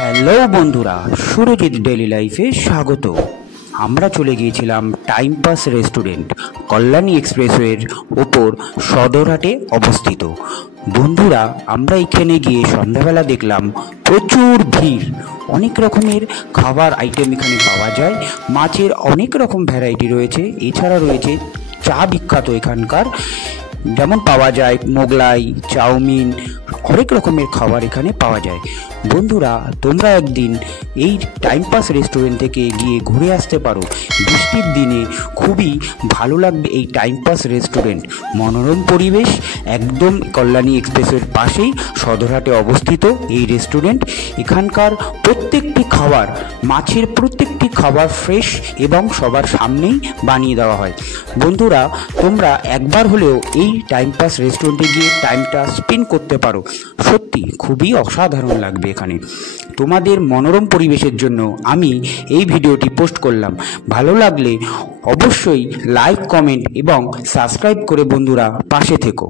Hello বন্ধুরা, Surajit daily লাইফে স্বাগত। আমরা চলে গিয়েছিলাম টাইম পাস রেস্টুরেন্ট, কল্যাণী এক্সপ্রেসওয়ের ওপর সদরহাটে অবস্থিত। বন্ধুরা, আমরা এখানে গিয়ে সন্ধ্যাবেলা দেখলাম প্রচুর ভিড়। অনেক রকমের খাবার আইটেম এখানে পাওয়া যায়, মাছের অনেক রকম ভ্যারাইটি রয়েছে। এছাড়া রয়েছে চা বিখ্যাত এখানকার, যেমন পাওয়া যায় মোগলাই, চাউমিন, অনেক রকমের খাবার এখানে পাওয়া যায়। বন্ধুরা, তোমরা একদিন এই টাইম পাস রেস্টুরেন্ট থেকে গিয়ে ঘুরে আসতে পারো। বৃষ্টির দিনে খুবই ভালো লাগবে এই টাইম পাস রেস্টুরেন্ট। মনোরম পরিবেশ, একদম কল্যাণী এক্সপ্রেসের পাশেই সদরহাটে অবস্থিত এই রেস্টুরেন্ট। এখানকার প্রত্যেকটি খাবার, মাছের প্রত্যেকটি খাবার ফ্রেশ এবং সবার সামনেই বানিয়ে দেওয়া হয়। বন্ধুরা, তোমরা একবার হলেও এই টাইম পাস রেস্টুরেন্টে গিয়ে টাইমটা স্পেন্ড করতে পারো। সত্যি খুবই অসাধারণ লাগবে এখানে। তোমাদের মনোরম পরিবেশের জন্য আমি এই ভিডিওটি পোস্ট করলাম। ভালো লাগলে অবশ্যই লাইক, কমেন্ট এবং সাবস্ক্রাইব করে বন্ধুরা পাশে থেকো।